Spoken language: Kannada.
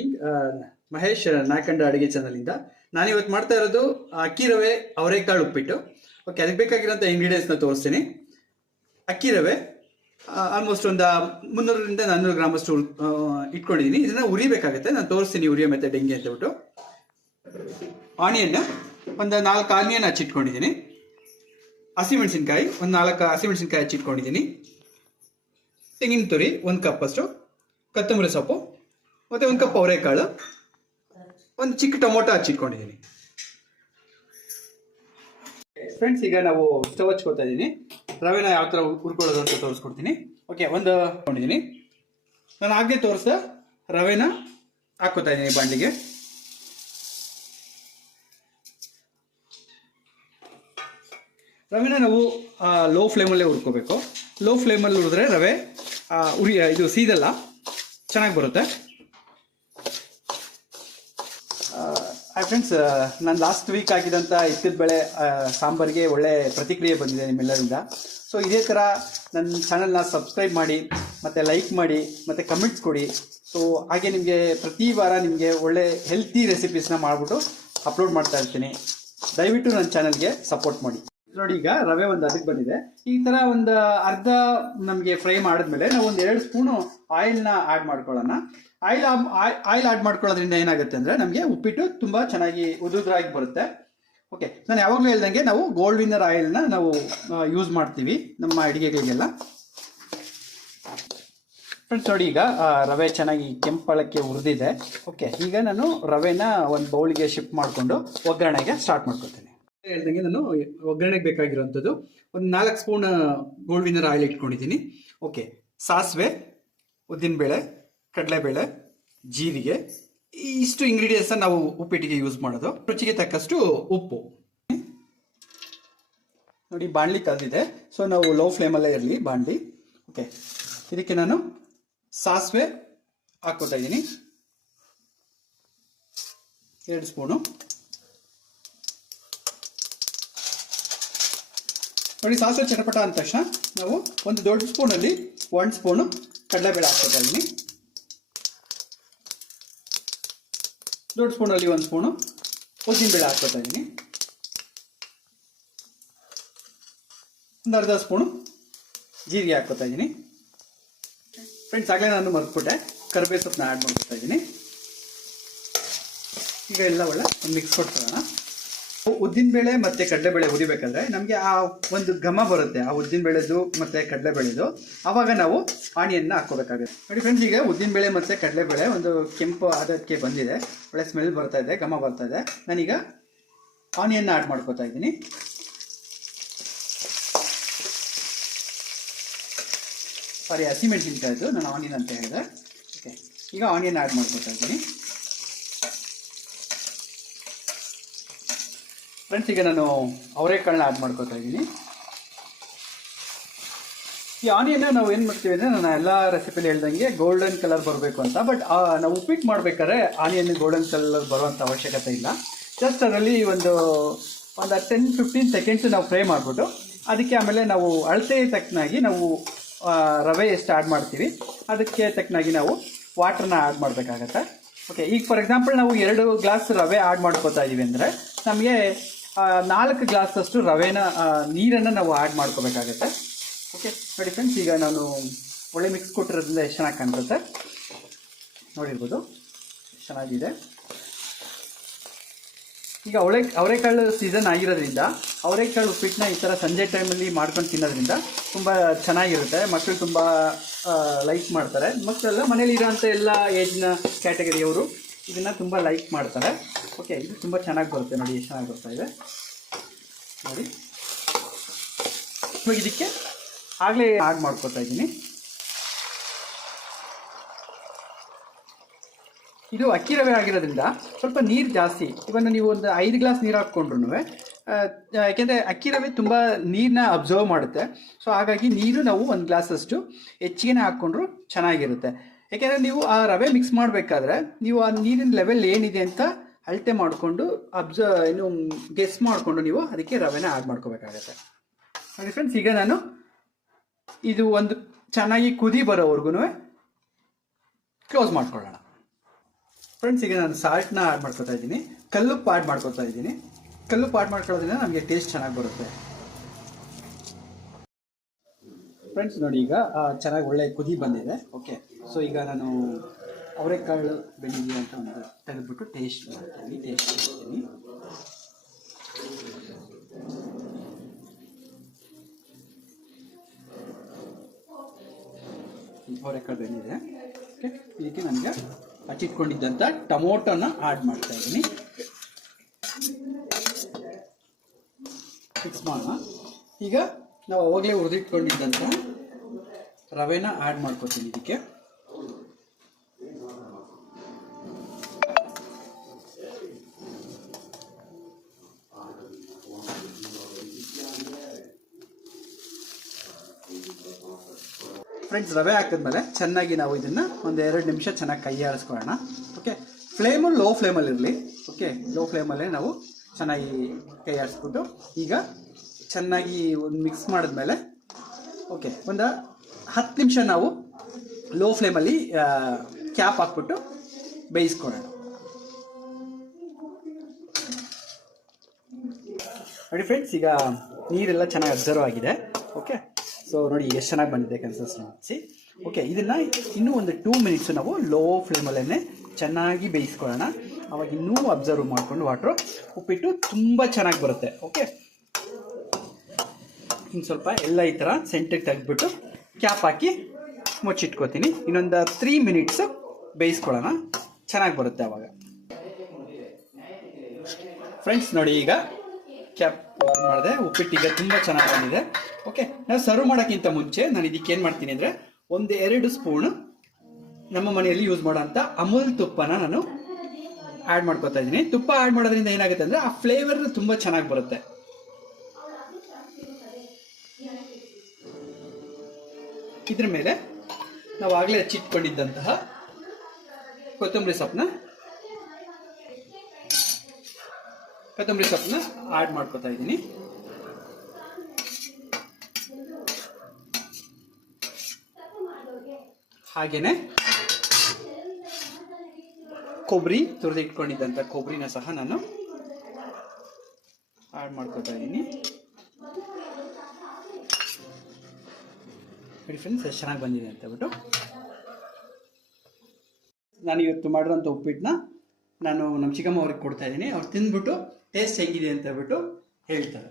ಈವ್ನಿಂಗ್. ಮಹೇಶ್ ನಾಕಂಡ ಅಡುಗೆ ಚಾನಲಿಂದ ನಾನು ಇವತ್ತು ಮಾಡ್ತಾ ಇರೋದು ಅಕ್ಕಿ ರವೆ ಅವರೆಕಾಳು ಉಪ್ಪಿಟ್ಟು. ಓಕೆ, ಅದಕ್ಕೆ ಬೇಕಾಗಿರೋಂಥ ಇಂಗ್ರೀಡಿಯೆಂಟ್ಸ್ನ ತೋರಿಸ್ತೀನಿ. ಅಕ್ಕಿ ರವೆ ಆಲ್ಮೋಸ್ಟ್ ಒಂದು 300ರಿಂದ 400 ಗ್ರಾಮಷ್ಟು ಇಟ್ಕೊಂಡಿದ್ದೀನಿ. ಇದನ್ನ ಉರಿಬೇಕಾಗುತ್ತೆ, ನಾನು ತೋರಿಸ್ತೀನಿ ಉರಿಯೋ ಮೆಥಡ್ ಹೆಂಗೆ ಅಂತ ಹೇಳ್ಬಿಟ್ಟು. ಆನಿಯನ್ ಒಂದು 4 ಆನಿಯನ್ ಹಚ್ಚಿಟ್ಕೊಂಡಿದ್ದೀನಿ. ಹಸಿಮೆಣಸಿನ್ಕಾಯಿ ಒಂದು 4 ಹಸಿಮೆಣಸಿನ್ಕಾಯಿ ಹಚ್ಚಿಟ್ಕೊಂಡಿದ್ದೀನಿ. ತೆಂಗಿನ ತುರಿ 1 ಕಪ್ ಅಷ್ಟು, ಕೊತ್ತಂಬರಿ ಸೊಪ್ಪು ಮತ್ತು 1 ಕಪ್ ಅವರೆಕಾಳು, ಒಂದು ಚಿಕ್ಕ ಟೊಮೊಟೊ ಹಚ್ಚಿಟ್ಕೊಂಡಿದ್ದೀನಿ. ಫ್ರೆಂಡ್ಸ್, ಈಗ ನಾವು ಸ್ಟವ್ ಹಚ್ಕೊತಾ ಇದ್ದೀನಿ. ರವೆನ ಯಾವ ಥರ ಹುರ್ಕೊಳ್ಳೋದು ಅಂತ ತೋರಿಸ್ಕೊಡ್ತೀನಿ. ಓಕೆ, ಒಂದು ಹಾಕೊಂಡಿದ್ದೀನಿ. ನಾನು ಹಾಗೆ ತೋರಿಸ್ದ ರವೆನ ಹಾಕೋತಾ ಇದ್ದೀನಿ ಬಾಂಡಿಗೆ. ರವೆನ ನಾವು ಲೋ ಫ್ಲೇಮಲ್ಲೇ ಹುರ್ಕೋಬೇಕು. ಲೋ ಫ್ಲೇಮಲ್ಲಿ ಹುರಿದ್ರೆ ರವೆ ಇದು ಸೀದಲ್ಲ, ಚೆನ್ನಾಗಿ ಬರುತ್ತೆ. ಫ್ರೆಂಡ್ಸ್, ನಾನು ಲಾಸ್ಟ್ ವೀಕ್ ಆಗಿದ್ದಂಥ ಇಕ್ಕದ ಬೇಳೆ ಸಾಂಬಾರಿಗೆ ಒಳ್ಳೆ ಪ್ರತಿಕ್ರಿಯೆ ಬಂದಿದೆ ನಿಮ್ಮೆಲ್ಲರಿಂದ. ಸೊ ಇದೇ ಥರ ನನ್ನ ಚಾನಲ್ನ ಸಬ್ಸ್ಕ್ರೈಬ್ ಮಾಡಿ ಮತ್ತು ಲೈಕ್ ಮಾಡಿ ಮತ್ತು ಕಮೆಂಟ್ಸ್ ಕೊಡಿ. ಸೊ ಹಾಗೆ ನಿಮಗೆ ಪ್ರತಿ ವಾರ ನಿಮಗೆ ಒಳ್ಳೆ ಹೆಲ್ತಿ ರೆಸಿಪೀಸ್ನ ಮಾಡಿಬಿಟ್ಟು ಅಪ್ಲೋಡ್ ಮಾಡ್ತಾ ಇರ್ತೀನಿ. ದಯವಿಟ್ಟು ನನ್ನ ಚಾನಲ್ಗೆ ಸಪೋರ್ಟ್ ಮಾಡಿ. ನೋಡಿ, ಈಗ ರವೆ ಒಂದು ಅದಕ್ಕೆ ಬಂದಿದೆ. ಈ ಥರ ಒಂದು ಅರ್ಧ ನಮಗೆ ಫ್ರೈ ಮಾಡಿದ್ಮೇಲೆ ನಾವು ಒಂದು 2 ಸ್ಪೂನು ಆಯಿಲ್ನ ಆ್ಯಡ್ ಮಾಡ್ಕೊಳ್ಳೋಣ. ಆಯಿಲ್ ಆ್ಯಡ್ ಮಾಡ್ಕೊಳ್ಳೋದ್ರಿಂದ ಏನಾಗುತ್ತೆ ಅಂದರೆ ನಮಗೆ ಉಪ್ಪಿಟ್ಟು ತುಂಬ ಚೆನ್ನಾಗಿ ಉದುರಾಗಿ ಬರುತ್ತೆ. ಓಕೆ, ನಾನು ಯಾವಾಗಲೂ ಹೇಳ್ದಂಗೆ ನಾವು ಗೋಲ್ಡ್ ವಿನ್ನರ್ ಆಯಿಲ್ನ ನಾವು ಯೂಸ್ ಮಾಡ್ತೀವಿ ನಮ್ಮ ಅಡುಗೆಗಳಿಗೆಲ್ಲ. ಫ್ರೆಂಡ್ಸ್, ನೋಡಿ, ಈಗ ರವೆ ಚೆನ್ನಾಗಿ ಕೆಂಪಳಕ್ಕೆ ಹುರಿದಿದೆ. ಓಕೆ, ಈಗ ನಾನು ರವೆನ ಒಂದು ಬೌಲಿಗೆ ಶಿಫ್ಟ್ ಮಾಡಿಕೊಂಡು ಒಗ್ಗರಣೆಗೆ ಸ್ಟಾರ್ಟ್ ಮಾಡ್ಕೊತೀನಿ. ಹೇಳ್ದಂಗೆ ನಾನು ಒಗ್ಗರಣೆಗೆ ಬೇಕಾಗಿರೋಂಥದ್ದು ಒಂದು 4 ಸ್ಪೂನ್ ಗೋಲ್ಡ್ ವಿನ್ನರ್ ಆಯಿಲ್ ಇಟ್ಕೊಂಡಿದ್ದೀನಿ. ಓಕೆ, ಸಾಸಿವೆ, ಉದ್ದಿನಬೇಳೆ, ಕಡಲೆಬೇಳೆ, ಜೀರಿಗೆ, ಇಷ್ಟು ಇಂಗ್ರೀಡಿಯೆಂಟ್ಸ್ನ ನಾವು ಉಪ್ಪಿಟ್ಟಿಗೆ ಯೂಸ್ ಮಾಡೋದು. ರುಚಿಗೆ ತಕ್ಕಷ್ಟು ಉಪ್ಪು. ನೋಡಿ, ಬಾಣಲಿ ಕಳೆದಿದೆ. ಸೊ ನಾವು ಲೋ ಫ್ಲೇಮಲ್ಲೇ ಇರಲಿ ಬಾಣಲಿ. ಓಕೆ, ಇದಕ್ಕೆ ನಾನು ಸಾಸಿವೆ ಹಾಕ್ಕೋತಾ ಇದ್ದೀನಿ, 2 ಸ್ಪೂನು. ನೋಡಿ, ಸಾಸಿವೆ ಚಟಪಟ ಅಂದ ತಕ್ಷಣ ನಾವು ಒಂದು ದೊಡ್ಡ ಸ್ಪೂನಲ್ಲಿ 1 ಸ್ಪೂನು ಕಡಲೆಬೇಳೆ ಹಾಕ್ಕೋತಾ ಇದ್ದೀನಿ. ದೊಡ್ಡ ಸ್ಪೂನಲ್ಲಿ 1 ಸ್ಪೂನು ಉದ್ದಿನಬೇಳೆ ಹಾಕ್ಕೋತಾ ಇದ್ದೀನಿ. ಒಂದು ಅರ್ಧ ಸ್ಪೂನು ಜೀರಿಗೆ ಹಾಕ್ಕೋತಾ ಇದ್ದೀನಿ. ಫ್ರೆಂಡ್ಸ್, ಆಗಲೇ ನಾನು ಮರ್ತ್ಬಿಟ್ಟೆ, ಕರಿಬೇವು ಸೊಪ್ಪನ್ನ ಆ್ಯಡ್ ಮಾಡ್ಕೊತಾ ಇದ್ದೀನಿ. ಈಗ ಎಲ್ಲ ಒಳ್ಳೆ ಒಂದು ಮಿಕ್ಸ್ ಕೊಡ್ಕೊಳ್ಳೋಣ. ಉದ್ದಿನಬೇಳೆ ಮತ್ತು ಕಡಲೆಬೇಳೆ ಹುರಿಬೇಕಾದ್ರೆ ನಮಗೆ ಆ ಒಂದು ಘಮ ಬರುತ್ತೆ, ಆ ಉದ್ದಿನಬೇಳೆದು ಮತ್ತು ಕಡಲೆಬೇಳೆದು. ಆವಾಗ ನಾವು ಆನಿಯನ್ನ ಹಾಕ್ಕೋಬೇಕಾಗುತ್ತೆ. ನೋಡಿ ಫ್ರೆಂಡ್ಸ್, ಈಗ ಉದ್ದಿನಬೇಳೆ ಮತ್ತು ಕಡಲೆಬೇಳೆ ಒಂದು ಕೆಂಪು ಆದಕ್ಕೆ ಬಂದಿದೆ, ಒಳ್ಳೆ ಸ್ಮೆಲ್ ಬರ್ತಾ ಇದೆ, ಘಮ ಬರ್ತಾ ಇದೆ. ನಾನೀಗ ಆನಿಯನ್ನ ಆ್ಯಡ್ ಮಾಡ್ಕೋತಾ ಇದ್ದೀನಿ. ಸಾರಿ, ಹಸಿಮೆಣಸಿನ್ಕಾಯಿದು ನಾನು ಆನಿಯನ್ ಅಂತ ಹೇಳಿದೆ. ಓಕೆ, ಈಗ ಆನಿಯನ್ ಆ್ಯಡ್ ಮಾಡ್ಕೋತಾ ಇದ್ದೀನಿ. ಫ್ರೆಂಡ್ಸ್, ಈಗ ನಾನು ಅವರೆಕಾಳನ್ನ ಆ್ಯಡ್ ಮಾಡ್ಕೋತಾ ಇದ್ದೀನಿ. ಈ ಆನಿಯನ್ನ ನಾವು ಏನು ಮಾಡ್ತೀವಿ ಅಂದರೆ, ನಾನು ಎಲ್ಲ ರೆಸಿಪಿಲಿ ಹೇಳ್ದಂಗೆ ಗೋಲ್ಡನ್ ಕಲರ್ ಬರಬೇಕು ಅಂತ. ಬಟ್ ನಾವು ಉಪ್ಪಿಟ್ಟು ಮಾಡ್ಬೇಕಾದ್ರೆ ಆನಿಯನ್ ಗೋಲ್ಡನ್ ಕಲರ್ ಬರುವಂಥ ಅವಶ್ಯಕತೆ ಇಲ್ಲ. ಜಸ್ಟ್ ಅದರಲ್ಲಿ ಒಂದು 10-15 ಸೆಕೆಂಡ್ಸ್ ನಾವು ಫ್ರೈ ಮಾಡಿಬಿಟ್ಟು ಅದಕ್ಕೆ ಆಮೇಲೆ ನಾವು ಅಳತೆ ತಕ್ಕನಾಗಿ ನಾವು ರವೆ ಎಷ್ಟು ಆ್ಯಡ್ ಮಾಡ್ತೀವಿ ಅದಕ್ಕೆ ತಕ್ಕನಾಗಿ ನಾವು ವಾಟ್ರನ್ನ ಆ್ಯಡ್ ಮಾಡಬೇಕಾಗತ್ತೆ. ಓಕೆ, ಈಗ ಫಾರ್ ಎಕ್ಸಾಂಪಲ್ ನಾವು 2 ಗ್ಲಾಸ್ ರವೆ ಆ್ಯಡ್ ಮಾಡ್ಕೋತಾ ಇದ್ದೀವಿ ಅಂದರೆ ನಮಗೆ 4 ಗ್ಲಾಸಷ್ಟು ರವೆನ ನೀರನ್ನು ನಾವು ಆ್ಯಡ್ ಮಾಡ್ಕೋಬೇಕಾಗತ್ತೆ. ಓಕೆ, ನೋಡಿ ಫ್ರೆಂಡ್ಸ್, ಈಗ ನಾನು ಒಳ್ಳೆ ಮಿಕ್ಸ್ ಕೊಟ್ಟಿರೋದ್ರಿಂದ ಎಷ್ಟು ಚೆನ್ನಾಗಿ ಕಾಣಿಸುತ್ತೆ ನೋಡಿರ್ಬೋದು, ಚೆನ್ನಾಗಿದೆ. ಈಗ ಅವರೆಕಾಳು ಸೀಸನ್ ಆಗಿರೋದ್ರಿಂದ ಅವರೆಕಾಳು ಉಪ್ಪಿಟ್ಟನ್ನ ಈ ಥರ ಸಂಜೆ ಟೈಮಲ್ಲಿ ಮಾಡ್ಕೊಂಡು ತಿನ್ನೋದ್ರಿಂದ ತುಂಬ ಚೆನ್ನಾಗಿರುತ್ತೆ. ಮಕ್ಕಳು ತುಂಬ ಲೈಕ್ ಮಾಡ್ತಾರೆ. ಮಕ್ಕಳೆಲ್ಲ ಮನೇಲಿ ಇರೋಂಥ ಎಲ್ಲ ಏಜ್ನ ಕ್ಯಾಟಗರಿಯವರು ಇದನ್ನು ತುಂಬ ಲೈಕ್ ಮಾಡ್ತಾರೆ. ಓಕೆ, ಇದು ತುಂಬ ಚೆನ್ನಾಗಿ ಬರುತ್ತೆ. ನೋಡಿ, ಎಷ್ಟು ಚೆನ್ನಾಗಿ ಬರ್ತಾ ಇದೆ ನೋಡಿ. ಇವಾಗ ಇದಕ್ಕೆ ಆಗಲೇ ಆ್ಯಡ್ ಮಾಡ್ಕೊತಾ ಇದ್ದೀನಿ. ಇದು ಅಕ್ಕಿ ರವೆ ಆಗಿರೋದ್ರಿಂದ ಸ್ವಲ್ಪ ನೀರು ಜಾಸ್ತಿ. ಇವಾಗ ನೀವು ಒಂದು 5 ಗ್ಲಾಸ್ ನೀರು ಹಾಕ್ಕೊಂಡ್ರು, ಯಾಕೆಂದರೆ ಅಕ್ಕಿ ರವೆ ತುಂಬ ನೀರನ್ನ ಅಬ್ಸರ್ವ್ ಮಾಡುತ್ತೆ. ಸೊ ಹಾಗಾಗಿ ನೀರು ನಾವು 1 ಗ್ಲಾಸಷ್ಟು ಹೆಚ್ಚಿಗೆ ಹಾಕ್ಕೊಂಡ್ರು ಚೆನ್ನಾಗಿರುತ್ತೆ. ಯಾಕೆಂದರೆ ನೀವು ಆ ರವೆ ಮಿಕ್ಸ್ ಮಾಡಬೇಕಾದ್ರೆ ನೀವು ಆ ನೀರಿನ ಲೆವೆಲ್ ಏನಿದೆ ಅಂತ ಅಳತೆ ಮಾಡಿಕೊಂಡು ಗೆಸ್ ಮಾಡಿಕೊಂಡು ನೀವು ಅದಕ್ಕೆ ರವೆನ ಆ್ಯಡ್ ಮಾಡ್ಕೋಬೇಕಾಗತ್ತೆ. ನೋಡಿ ಫ್ರೆಂಡ್ಸ್, ಈಗ ನಾನು ಇದು ಒಂದು ಚೆನ್ನಾಗಿ ಕುದಿ ಬರೋವರೆಗೂ ಕ್ಲೋಸ್ ಮಾಡ್ಕೊಳ್ಳೋಣ. ಫ್ರೆಂಡ್ಸ್, ಈಗ ನಾನು ಸಾಲ್ಟ್ನ ಆ್ಯಡ್ ಮಾಡ್ಕೊತಾ ಇದ್ದೀನಿ, ಕಲ್ಲುಪ್ಪು ಆ್ಯಡ್ ಮಾಡ್ಕೊತಾ ಇದ್ದೀನಿ. ಕಲ್ಲುಪ್ಪು ಆ್ಯಡ್ ಮಾಡ್ಕೊಳ್ಳೋದ್ರಿಂದ ನಮಗೆ ಟೇಸ್ಟ್ ಚೆನ್ನಾಗಿ ಬರುತ್ತೆ. ಫ್ರೆಂಡ್ಸ್ ನೋಡಿ, ಈಗ ಚೆನ್ನಾಗಿ ಒಳ್ಳೆ ಕುದಿ ಬಂದಿದೆ. ಓಕೆ, ಸೊ ಈಗ ನಾನು ಅವರೆಕಾಳು ಬೆಂದಿದೆ ಅಂತ ಒಂದು ತೆಗೆದುಬಿಟ್ಟು ಟೇಸ್ಟ್ ಮಾಡ್ತೀನಿ. ಅವರೆಕಾಳು ಬೆಂದಿದೆ. ಓಕೆ, ಇದಕ್ಕೆ ನನಗೆ ಹಚ್ಚಿಟ್ಕೊಂಡಿದ್ದಂಥ ಟೊಮೊಟೊನ ಆ್ಯಡ್ ಮಾಡ್ತಾ ಇದ್ದೀನಿ. ಮಿಕ್ಸ್ ಮಾಡೋಣ. ಈಗ ನಾವು ಅವಾಗಲೇ ಹುರಿದಿಟ್ಕೊಂಡಿದ್ದಂಥ ರವೆನ ಆ್ಯಡ್ ಮಾಡ್ಕೊತೀನಿ ಇದಕ್ಕೆ. ಫ್ರೆಂಡ್ಸ್, ರವೆ ಹಾಕಿದ್ಮೇಲೆ ಚೆನ್ನಾಗಿ ನಾವು ಇದನ್ನು ಒಂದು 2 ನಿಮಿಷ ಚೆನ್ನಾಗಿ ಕೈ ಆಡಿಸ್ಕೊಳ್ಳೋಣ. ಓಕೆ, ಫ್ಲೇಮು ಲೋ ಫ್ಲೇಮಲ್ಲಿ ಇರಲಿ. ಓಕೆ, ಲೋ ಫ್ಲೇಮಲ್ಲೇ ನಾವು ಚೆನ್ನಾಗಿ ಕೈ ಆಡಿಸ್ಬಿಟ್ಟು ಈಗ ಚೆನ್ನಾಗಿ ಒಂದು ಮಿಕ್ಸ್ ಮಾಡಿದ್ಮೇಲೆ ಓಕೆ, ಒಂದು 10 ನಿಮಿಷ ನಾವು ಲೋ ಫ್ಲೇಮಲ್ಲಿ ಕ್ಯಾಪ್ ಹಾಕ್ಬಿಟ್ಟು ಬೇಯಿಸ್ಕೊಳ್ಳೋಣ. ನೋಡಿ ಫ್ರೆಂಡ್ಸ್, ಈಗ ನೀರೆಲ್ಲ ಚೆನ್ನಾಗಿ ಅಬ್ಸರ್ವ್ ಆಗಿದೆ. ಓಕೆ, ಸೊ ನೋಡಿ ಎಷ್ಟು ಚೆನ್ನಾಗಿ ಬಂದಿದೆ ಕನ್ಸಿಸ್ಟೆನ್ಸಿ. ಓಕೆ, ಇದನ್ನು ಇನ್ನೂ ಒಂದು 2 ಮಿನಿಟ್ಸು ನಾವು ಲೋ ಫ್ಲೇಮಲ್ಲೇ ಚೆನ್ನಾಗಿ ಬೇಯಿಸ್ಕೊಳ್ಳೋಣ. ಅವಾಗ ಇನ್ನೂ ಅಬ್ಸರ್ವ್ ಮಾಡಿಕೊಂಡು ವಾಟ್ರು ಉಪ್ಪಿಟ್ಟು ತುಂಬ ಚೆನ್ನಾಗಿ ಬರುತ್ತೆ. ಓಕೆ, ಇನ್ನು ಸ್ವಲ್ಪ ಎಲ್ಲ ಈ ಥರ ಸೆಂಟ್ರಿಗೆ ತೆಗೆದ್ಬಿಟ್ಟು ಕ್ಯಾಪ್ ಹಾಕಿ ಮುಚ್ಚಿಟ್ಕೋತೀನಿ. ಇನ್ನೊಂದು 3 ಮಿನಿಟ್ಸು ಬೇಯಿಸ್ಕೊಳ್ಳೋಣ, ಚೆನ್ನಾಗಿ ಬರುತ್ತೆ ಆವಾಗ. ಫ್ರೆಂಡ್ಸ್ ನೋಡಿ, ಈಗ ಕ್ಯಾಪ್ ಓಪನ್ ಮಾಡಿದೆ, ಉಪ್ಪಿಟ್ಟಿಗೆ ತುಂಬ ಚೆನ್ನಾಗಿ ಬಂದಿದೆ. ಓಕೆ, ನಾವು ಸರ್ವ್ ಮಾಡೋಕ್ಕಿಂತ ಮುಂಚೆ ನಾನು ಇದಕ್ಕೆ ಏನು ಮಾಡ್ತೀನಿ ಅಂದರೆ 1-2 ಸ್ಪೂನು ನಮ್ಮ ಮನೆಯಲ್ಲಿ ಯೂಸ್ ಮಾಡೋಂಥ ಅಮೂಲ್ ತುಪ್ಪನ ನಾನು ಆ್ಯಡ್ ಮಾಡ್ಕೊತಾ ಇದ್ದೀನಿ. ತುಪ್ಪ ಆ್ಯಡ್ ಮಾಡೋದ್ರಿಂದ ಏನಾಗುತ್ತೆ ಅಂದರೆ ಆ ಫ್ಲೇವರ್ ತುಂಬ ಚೆನ್ನಾಗಿ ಬರುತ್ತೆ. ಇದ್ರ ಮೇಲೆ ನಾವು ಆಗಲೇ ಹಚ್ಚಿಟ್ಕೊಂಡಿದ್ದಂತಹ ಕೊತ್ತಂಬರಿ ಸೊಪ್ಪನ್ನ ಆ್ಯಡ್ ಮಾಡ್ಕೊತಾ ಇದ್ದೀನಿ. ಹಾಗೇನೆ ಕೊಬ್ಬರಿ ತುರಿದಿಟ್ಕೊಂಡಿದ್ದಂಥ ಕೊಬ್ಬರಿನ ಸಹ ನಾನು ಆ್ಯಡ್ ಮಾಡ್ಕೊತಾ ಇದ್ದೀನಿ. ಫ್ರೆಂಡ್ಸ್, ಎಷ್ಟು ಚೆನ್ನಾಗಿ ಬಂದಿದೆ ಅಂತ ಹೇಳ್ಬಿಟ್ಟು ನಾನು ಇವತ್ತು ಮಾಡಿರೋಂಥ ಉಪ್ಪಿಟ್ಟನ್ನ ನಾನು ನಮ್ಮ ಚಿಕ್ಕಮ್ಮ ಅವ್ರಿಗೆ ಕೊಡ್ತಾ ಇದ್ದೀನಿ. ಅವ್ರು ತಿಂದ್ಬಿಟ್ಟು ಟೇಸ್ಟ್ ಹೆಂಗಿದೆ ಅಂತ ಹೇಳ್ಬಿಟ್ಟು ಹೇಳ್ತಾರೆ.